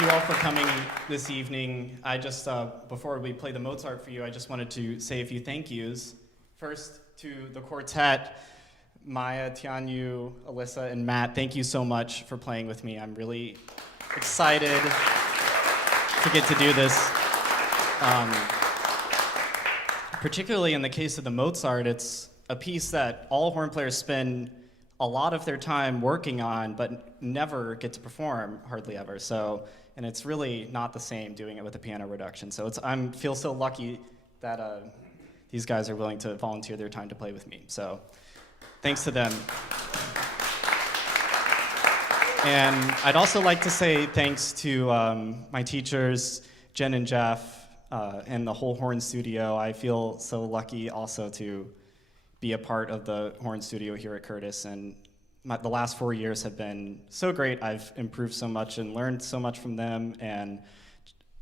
Thank you all for coming this evening. I just, before we play the Mozart for you, I just wanted to say a few thank yous. First, to the quartet, Maya, Tianyou, Alyssa, and Matt, thank you so much for playing with me. I'm really excited to get to do this. Particularly in the case of the Mozart, it's a piece that all horn players spend a lot of their time working on, but never get to perform, hardly ever. So, and it's really not the same doing it with a piano reduction. So I feel so lucky that these guys are willing to volunteer their time to play with me. So, thanks to them. And I'd also like to say thanks to my teachers, Jen and Jeff, and the whole horn studio. I feel so lucky also to be a part of the horn studio here at Curtis, and the last 4 years have been so great. I've improved so much and learned so much from them, and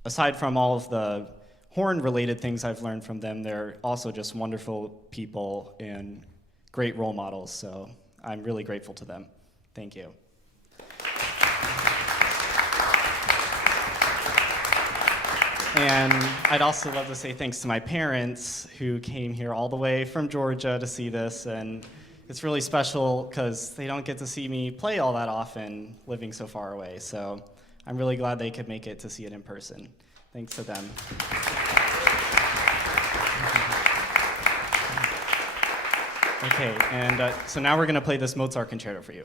aside from all of the horn-related things I've learned from them, they're also just wonderful people and great role models, so I'm really grateful to them. Thank you. And I'd also love to say thanks to my parents who came here all the way from Georgia to see this, and it's really special because they don't get to see me play all that often living so far away, so I'm really glad they could make it to see it in person. Thanks to them. Okay, and so now we're going to play this Mozart concerto for you.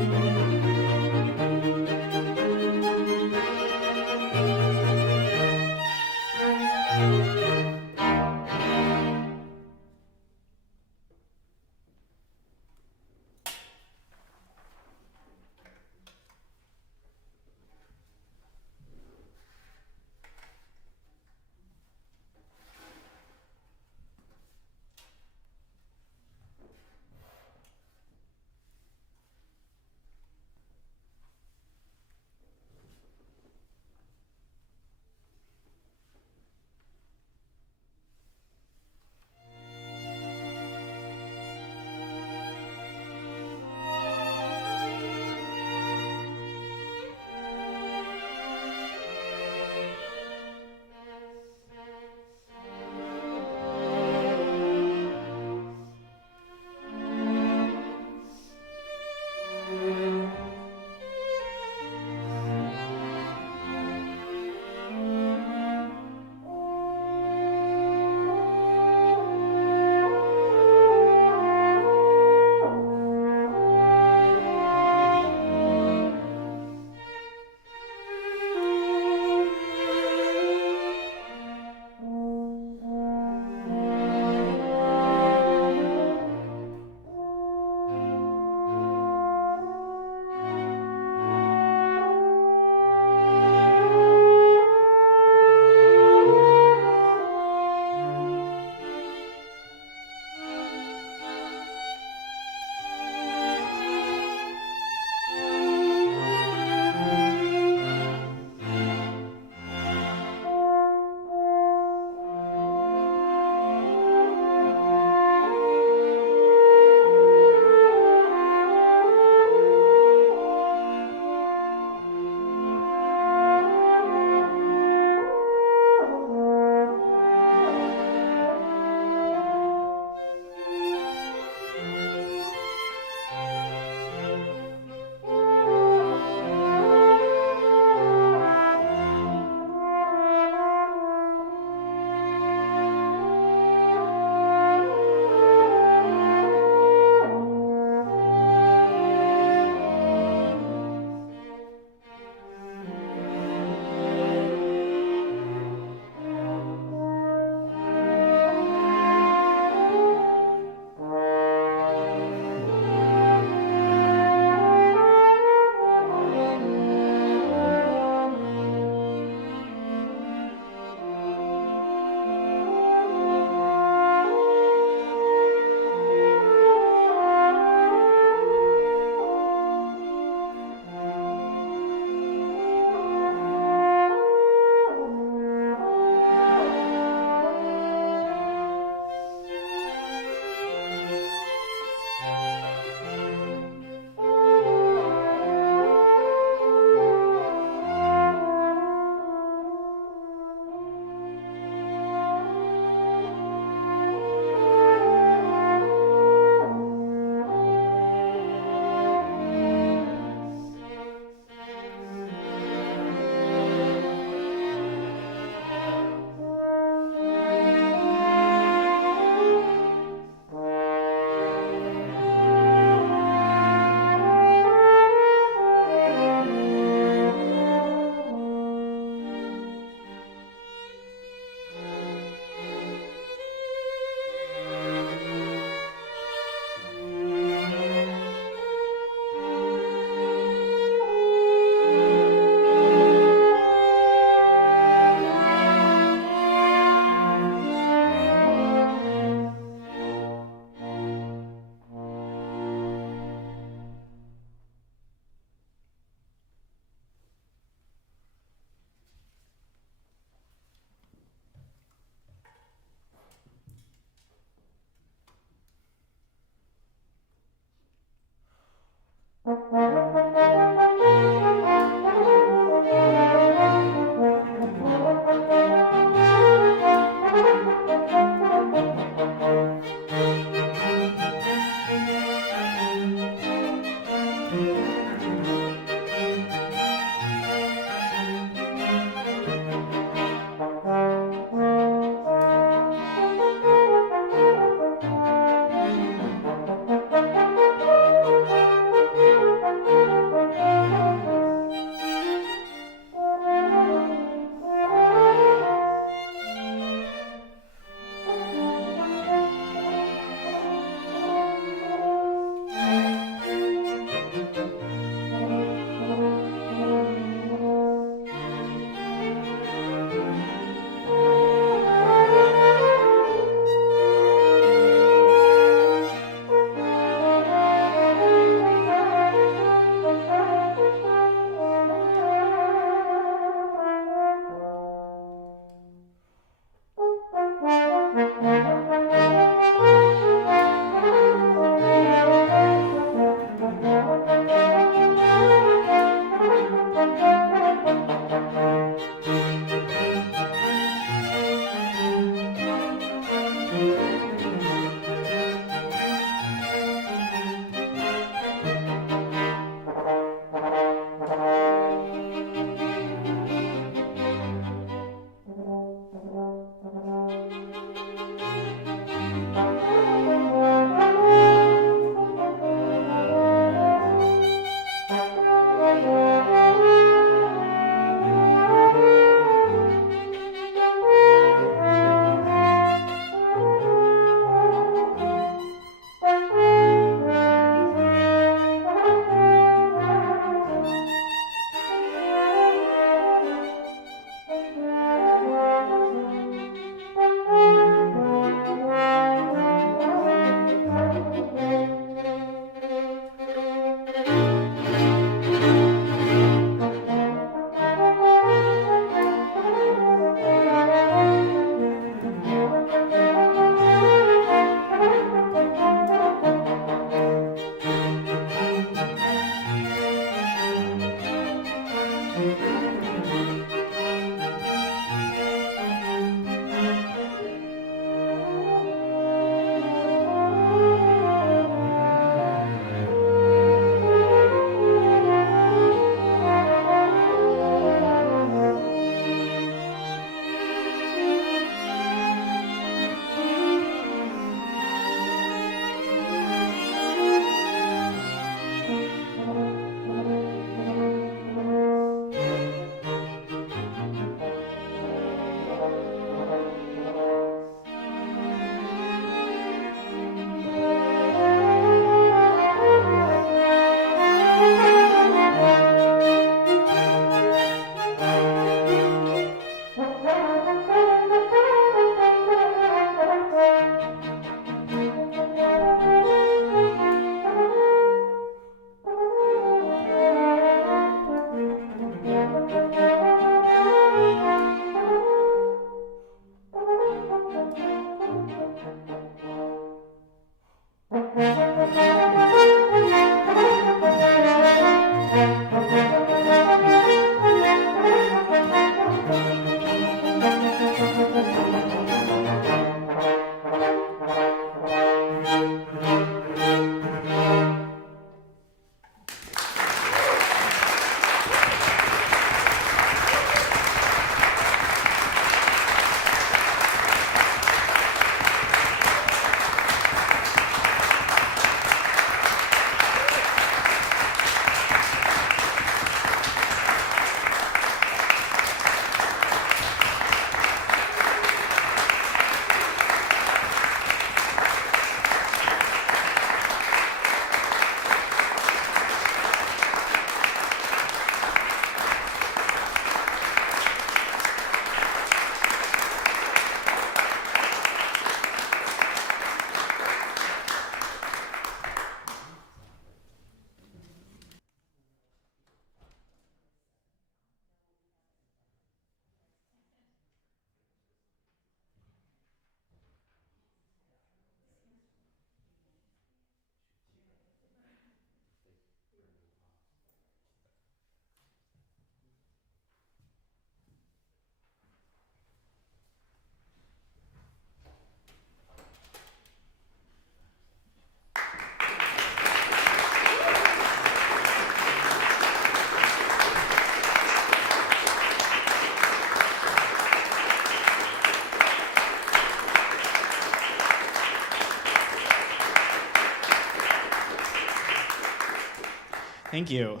Thank you.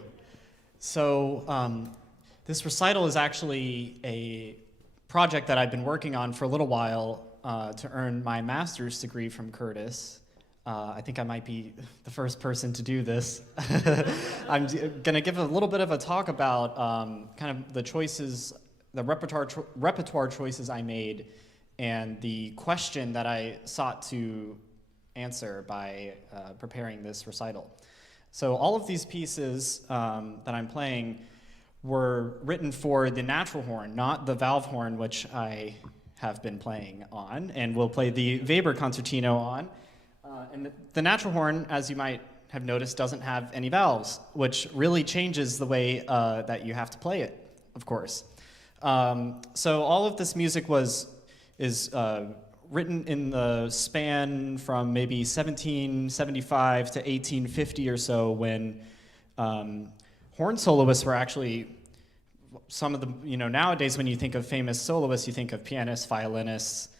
So this recital is actually a project that I've been working on for a little while to earn my master's degree from Curtis. I think I might be the first person to do this. I'm going to give a little bit of a talk about kind of the choices, the repertoire choices I made, and the question that I sought to answer by preparing this recital. So all of these pieces that I'm playing were written for the natural horn, not the valve horn, which I have been playing on, and will play the Weber concertino on. And the natural horn, as you might have noticed, doesn't have any valves, which really changes the way that you have to play it, of course. So all of this music is written in the span from maybe 1775 to 1850 or so, when horn soloists were actually some of the, nowadays when you think of famous soloists, you think of pianists, violinists,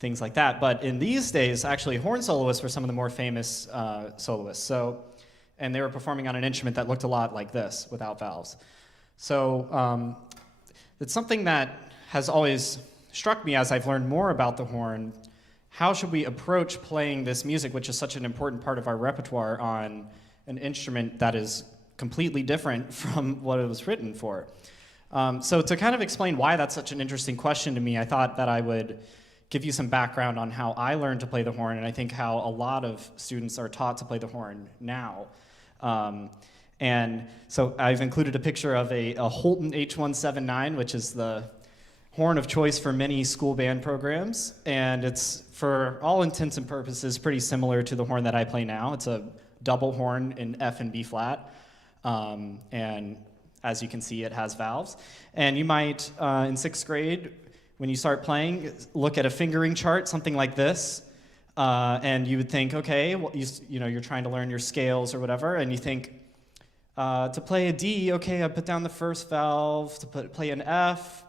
things like that. But in these days, actually, horn soloists were some of the more famous soloists. So, and they were performing on an instrument that looked a lot like this, without valves. So it's something that has always struck me as I've learned more about the horn. How should we approach playing this music, which is such an important part of our repertoire, on an instrument that is completely different from what it was written for? So to kind of explain why that's such an interesting question to me, I thought that I would give you some background on how I learned to play the horn, and I think how a lot of students are taught to play the horn now. And so I've included a picture of a Holton H179, which is the horn of choice for many school band programs, and it's, for all intents and purposes, pretty similar to the horn that I play now. It's a double horn in F and B flat, and as you can see, it has valves. And you might, in 6th grade, when you start playing, look at a fingering chart, something like this, and you would think, okay, well, you're trying to learn your scales or whatever, and you think, to play a D, okay, I put down the first valve, to play an F,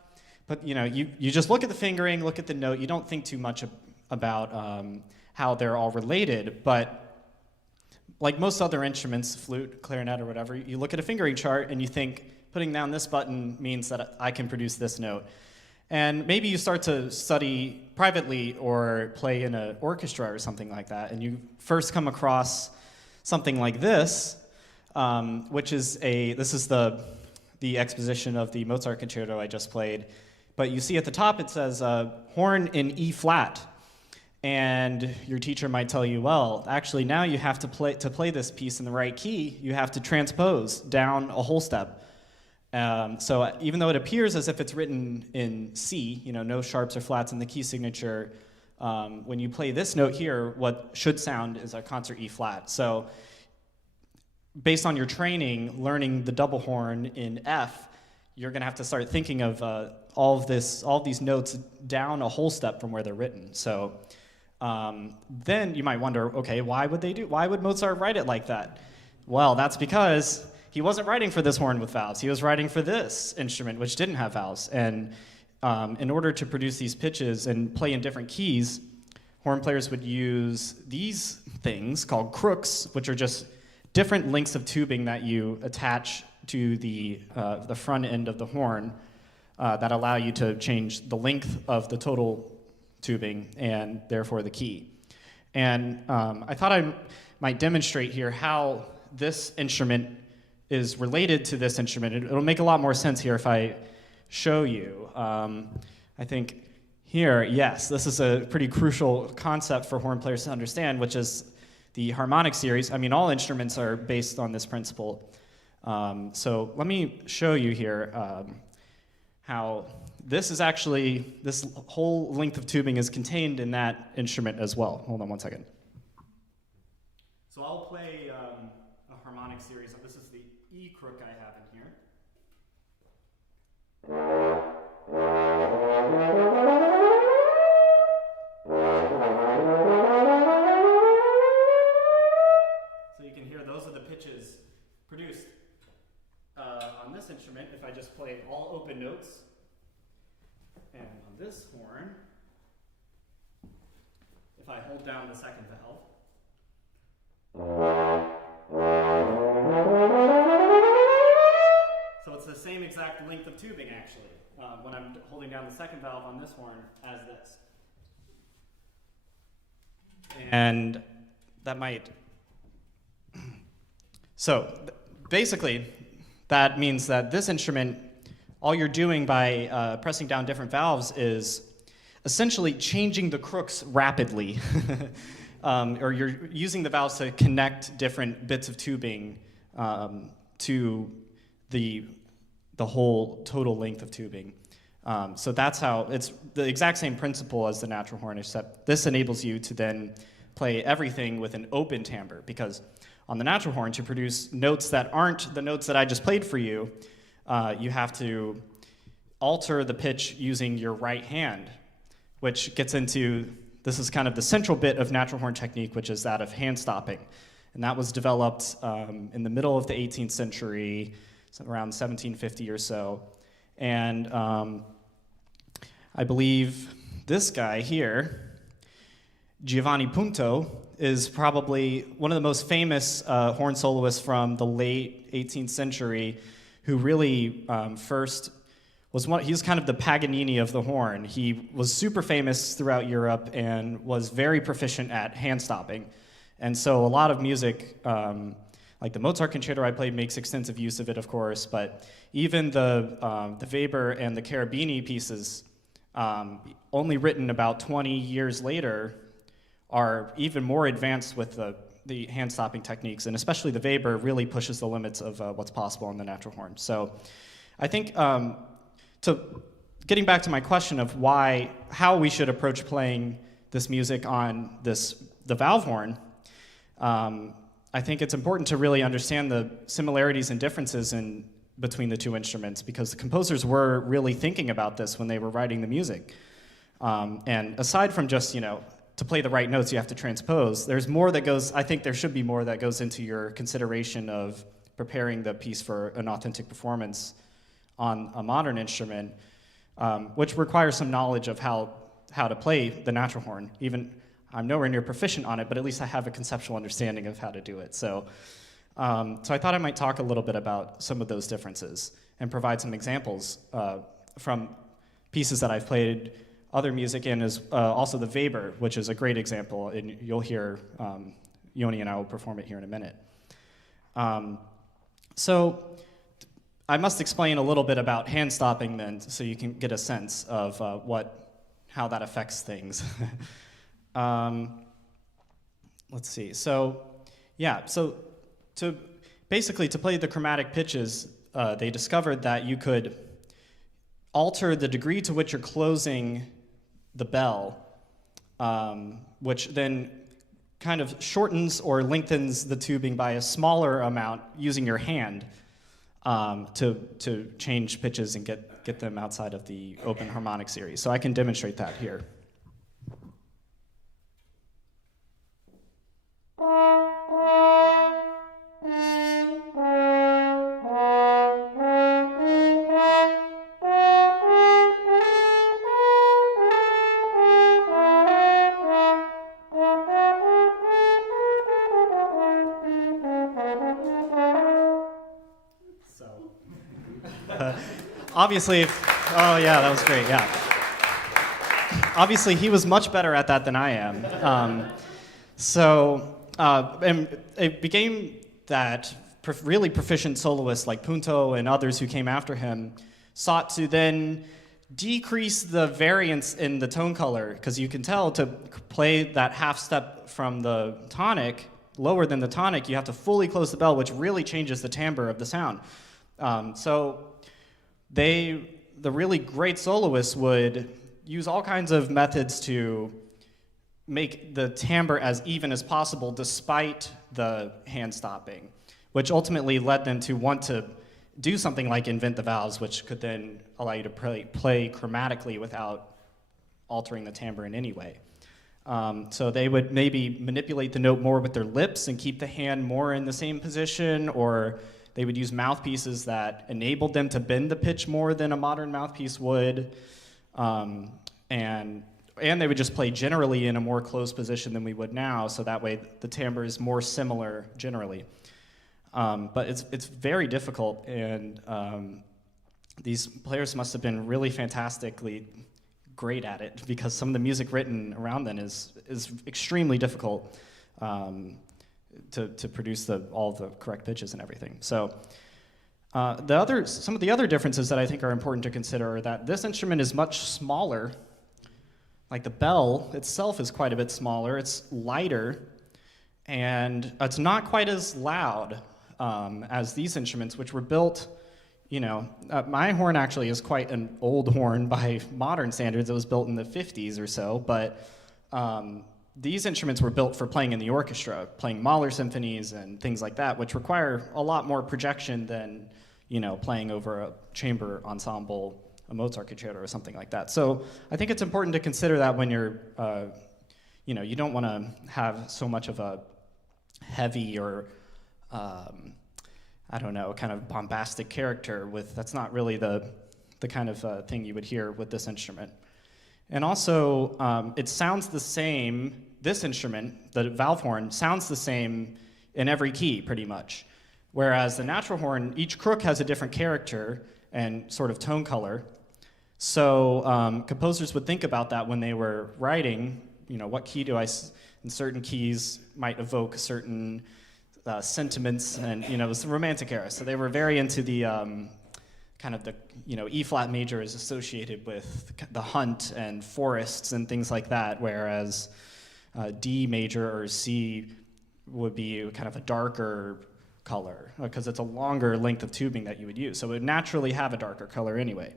but you just look at the fingering, look at the note, you don't think too much about how they're all related, but like most other instruments, flute, clarinet, or whatever, you look at a fingering chart and you think, putting down this button means that I can produce this note. And maybe you start to study privately or play in an orchestra or something like that, and you first come across something like this, which is this is the exposition of the Mozart concerto I just played. But you see at the top it says horn in E flat, and your teacher might tell you, well, actually now you have to play this piece in the right key, you have to transpose down a whole step. So even though it appears as if it's written in C, no sharps or flats in the key signature, when you play this note here, what should sound is a concert E flat. So based on your training, learning the double horn in F, you're going to have to start thinking of all of these notes down a whole step from where they're written. So then you might wonder, okay, why would Mozart write it like that? Well, that's because he wasn't writing for this horn with valves. He was writing for this instrument, which didn't have valves. And in order to produce these pitches and play in different keys, horn players would use these things called crooks, which are just different lengths of tubing that you attach to the front end of the horn that allow you to change the length of the total tubing and therefore the key. And I thought I might demonstrate here how this instrument is related to this instrument. It'll make a lot more sense here if I show you. I think here, yes, this is a pretty crucial concept for horn players to understand, which is the harmonic series. I mean, all instruments are based on this principle. So let me show you here how this whole length of tubing is contained in that instrument as well. Hold on one second. So I'll play a harmonic series. This is the E crook I have in here. So you can hear those are the pitches produced on this instrument if I just play all open notes. And on this horn, if I hold down the second valve, same exact length of tubing, actually, when I'm holding down the second valve on this horn as this. And that might... So, basically, that means that this instrument, all you're doing by pressing down different valves is essentially changing the crooks rapidly. Or you're using the valves to connect different bits of tubing to the whole total length of tubing. So that's how, it's the exact same principle as the natural horn, except this enables you to then play everything with an open timbre, because on the natural horn, to produce notes that aren't the notes that I just played for you, you have to alter the pitch using your right hand, which gets into, this is kind of the central bit of natural horn technique, which is that of hand stopping. And that was developed in the middle of the 18th century, around 1750 or so. And I believe this guy here, Giovanni Punto, is probably one of the most famous horn soloists from the late 18th century, who really first was he's kind of the Paganini of the horn. He was super famous throughout Europe and was very proficient at hand stopping. And so a lot of music, like the Mozart concerto I played, makes extensive use of it, of course, but even the Weber and the Cherubini pieces, only written about 20 years later, are even more advanced with the hand stopping techniques, and especially the Weber really pushes the limits of what's possible on the natural horn. So I think, getting back to my question of how we should approach playing this music on the valve horn, I think it's important to really understand the similarities and differences between the two instruments, because the composers were really thinking about this when they were writing the music. And aside from just, to play the right notes, you have to transpose. There's more that goes, I think there should be more that goes into your consideration of preparing the piece for an authentic performance on a modern instrument, which requires some knowledge of how to play the natural horn. Even I'm nowhere near proficient on it, but at least I have a conceptual understanding of how to do it. So I thought I might talk a little bit about some of those differences and provide some examples from pieces that I've played other music in, is also the Weber, which is a great example, and you'll hear Yoni and I will perform it here in a minute. So I must explain a little bit about hand stopping then, so you can get a sense of how that affects things. Let's see. So basically to play the chromatic pitches, they discovered that you could alter the degree to which you're closing the bell, which then kind of shortens or lengthens the tubing by a smaller amount using your hand to change pitches and get them outside of the open harmonic series. So I can demonstrate that here. Obviously, oh yeah, that was great, yeah. Obviously, he was much better at that than I am. And it became that really proficient soloists like Punto and others who came after him sought to then decrease the variance in the tone color, because you can tell to play that half step from the tonic, lower than the tonic, you have to fully close the bell, which really changes the timbre of the sound. The really great soloists would use all kinds of methods to make the timbre as even as possible despite the hand stopping, which ultimately led them to want to do something like invent the valves, which could then allow you to play chromatically without altering the timbre in any way. So they would maybe manipulate the note more with their lips and keep the hand more in the same position, or they would use mouthpieces that enabled them to bend the pitch more than a modern mouthpiece would. And they would just play generally in a more closed position than we would now, so that way the timbre is more similar generally. But it's very difficult, and these players must have been really fantastically great at it, because some of the music written around then is extremely difficult to produce all the correct pitches and everything. So some of the other differences that I think are important to consider are that this instrument is much smaller. Like the bell itself is quite a bit smaller, it's lighter, and it's not quite as loud as these instruments, which were built, my horn actually is quite an old horn by modern standards. It was built in the 50s or so, but these instruments were built for playing in the orchestra, playing Mahler symphonies and things like that, which require a lot more projection than, playing over a chamber ensemble, a Mozart concerto or something like that. So I think it's important to consider that when you're, you don't want to have so much of a heavy or, kind of bombastic character that's not really the kind of thing you would hear with this instrument. And also, it sounds the same, this instrument, the valve horn, sounds the same in every key, pretty much. Whereas the natural horn, each crook has a different character and sort of tone color. So composers would think about that when they were writing, what key do in certain keys might evoke certain sentiments, and it was the Romantic era, so they were very into the kind of the E flat major is associated with the hunt and forests and things like that, whereas D major or C would be kind of a darker color because it's a longer length of tubing that you would use, so it would naturally have a darker color anyway.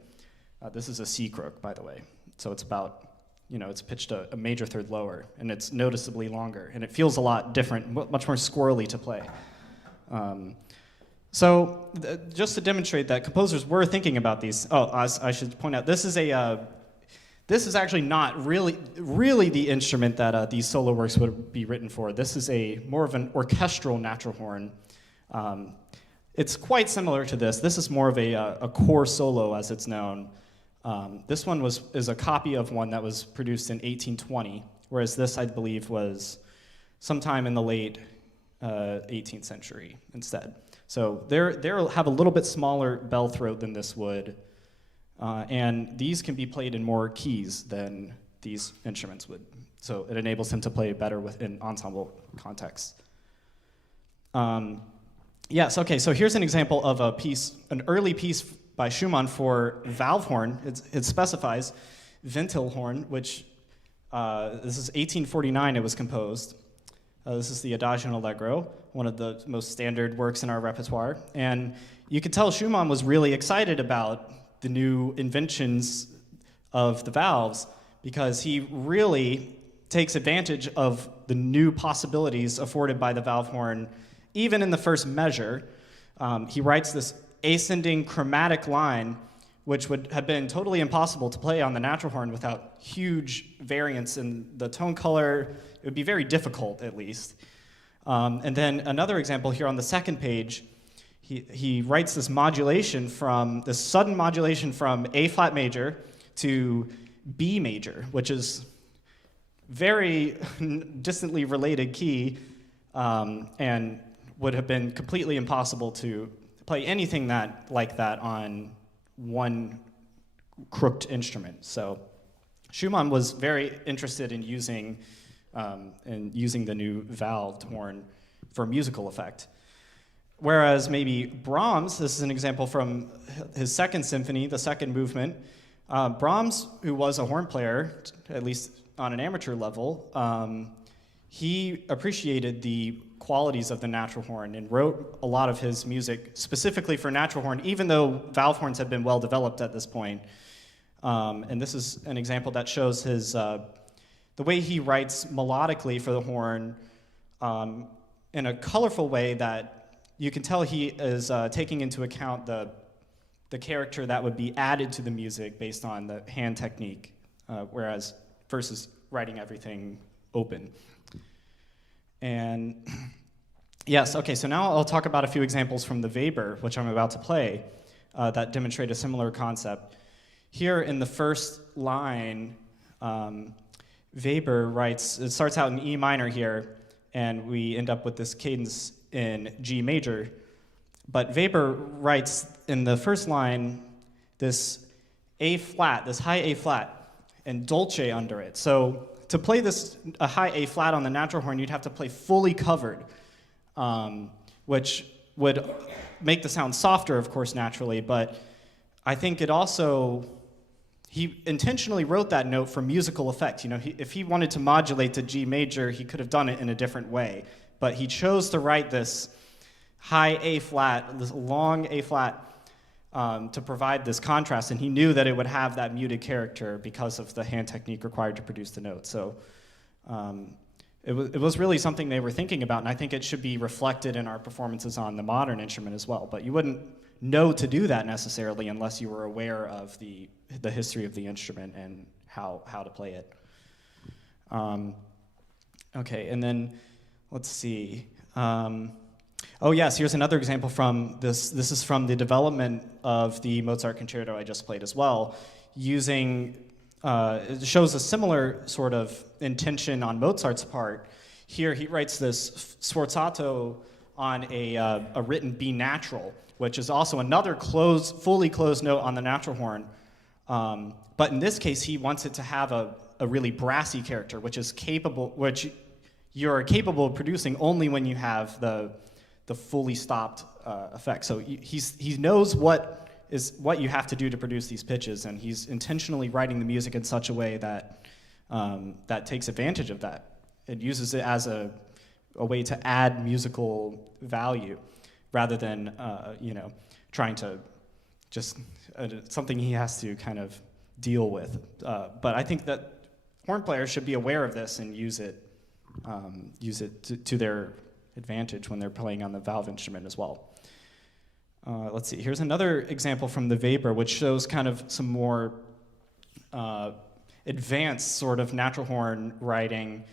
This is a C crook, by the way, so it's about it's pitched a major third lower, and it's noticeably longer, and it feels a lot different, much more squirrely to play. Just to demonstrate that composers were thinking about these. I should point out, this is actually not really the instrument that these solo works would be written for. This is more of an orchestral natural horn. It's quite similar to this. This is more of a core solo, as it's known. This one is a copy of one that was produced in 1820, whereas this, I believe, was sometime in the late 18th century instead. So they'll have a little bit smaller bell throat than this would, and these can be played in more keys than these instruments would. So it enables him to play better within ensemble contexts. Yes, okay, so here's an example of an early piece by Schumann for valve horn. It specifies Ventilhorn, which this is 1849 it was composed. This is the Adagio and Allegro, one of the most standard works in our repertoire. And you could tell Schumann was really excited about the new inventions of the valves because he really takes advantage of the new possibilities afforded by the valve horn, even in the first measure. He writes this ascending chromatic line, which would have been totally impossible to play on the natural horn without huge variance in the tone color. It would be very difficult, at least. And then another example here on the second page, he writes this sudden modulation from A flat major to B major, which is very distantly related key, and would have been completely impossible to play anything like that on one crooked instrument. So Schumann was very interested in using the new valved horn for musical effect. Whereas maybe Brahms, this is an example from his second symphony, the second movement. Brahms, who was a horn player, at least on an amateur level, he appreciated the qualities of the natural horn and wrote a lot of his music specifically for natural horn, even though valve horns had been well developed at this point. And this is an example that shows the way he writes melodically for the horn in a colorful way that you can tell he is taking into account the character that would be added to the music based on the hand technique, versus writing everything open. And yes, okay, so now I'll talk about a few examples from the Weber, which I'm about to play, that demonstrate a similar concept. Here in the first line, Weber writes, it starts out in E minor here, and we end up with this cadence in G major. But Weber writes in the first line, this A flat, this high A flat, and dolce under it. So to play a high A flat on the natural horn, you'd have to play fully covered, which would make the sound softer, of course, naturally, but I think it also, he intentionally wrote that note for musical effect. You know, if he wanted to modulate to G major, he could have done it in a different way, but he chose to write this high A flat, this long A flat, to provide this contrast, and he knew that it would have that muted character because of the hand technique required to produce the note. So it was really something they were thinking about, and I think it should be reflected in our performances on the modern instrument as well. But you wouldn't know to do that necessarily unless you were aware of the history of the instrument and how to play it. Okay, and then let's see. Oh yes, here's another example from this. This is from the development of the Mozart concerto I just played as well, using, it shows a similar sort of intention on Mozart's part. Here he writes this sforzato on a written B natural, which is also another fully closed note on the natural horn. But in this case, he wants it to have a really brassy character, which you're capable of producing only when you have the fully stopped effect. So he knows what you have to do to produce these pitches, and he's intentionally writing the music in such a way that that takes advantage of that. It uses it as a way to add musical value, rather than trying to just something he has to kind of deal with. But I think that horn players should be aware of this and use it to their advantage when they're playing on the valve instrument as well. Let's see, here's another example from the Weber, which shows kind of some more advanced sort of natural horn writing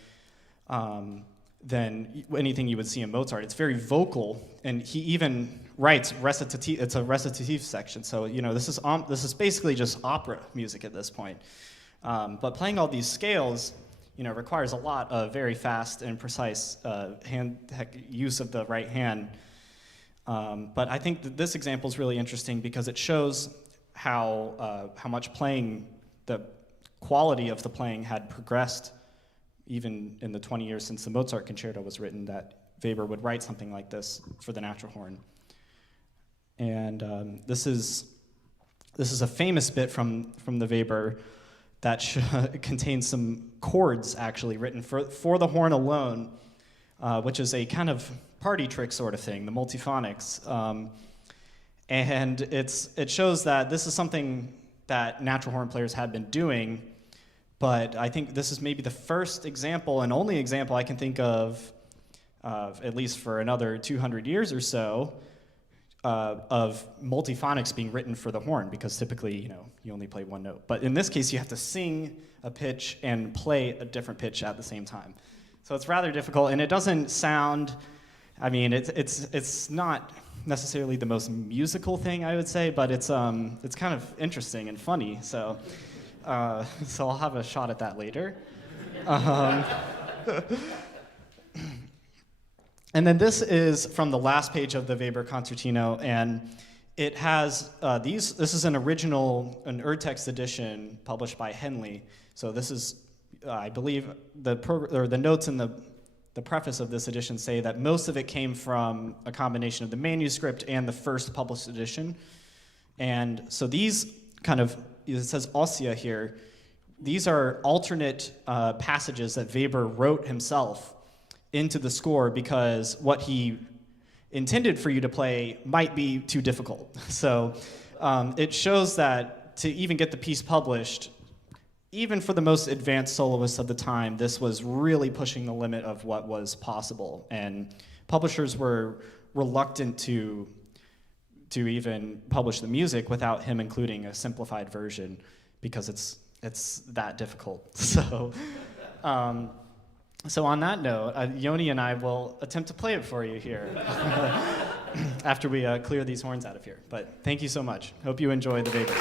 than anything you would see in Mozart. It's very vocal, and he even writes recitative. It's a recitative section, so this is basically just opera music at this point. But playing all these scales, requires a lot of very fast and precise use of the right hand. But I think that this example is really interesting because it shows how much the quality of the playing had progressed even in the 20 years since the Mozart concerto was written, that Weber would write something like this for the natural horn. And this is a famous bit from the Weber that contains some chords actually written for the horn alone, which is a kind of party trick sort of thing, the multiphonics. And it shows that this is something that natural horn players had been doing, but I think this is maybe the first example and only example I can think of at least for another 200 years or so, of multiphonics being written for the horn, because typically, you only play one note. But in this case, you have to sing a pitch and play a different pitch at the same time. So it's rather difficult, and it doesn't sound, it's not necessarily the most musical thing, I would say, but it's kind of interesting and funny. So I'll have a shot at that later. And then this is from the last page of the Weber Concertino, and it has this is an urtext edition published by Henley. So this is, I believe, the notes in the preface of this edition say that most of it came from a combination of the manuscript and the first published edition. And so these it says ossia here, these are alternate passages that Weber wrote himself into the score because what he intended for you to play might be too difficult. So it shows that to even get the piece published, even for the most advanced soloists of the time, this was really pushing the limit of what was possible. And publishers were reluctant to even publish the music without him including a simplified version because it's that difficult. So on that note, Yoni and I will attempt to play it for you here after we clear these horns out of here. But thank you so much. Hope you enjoy the Weber.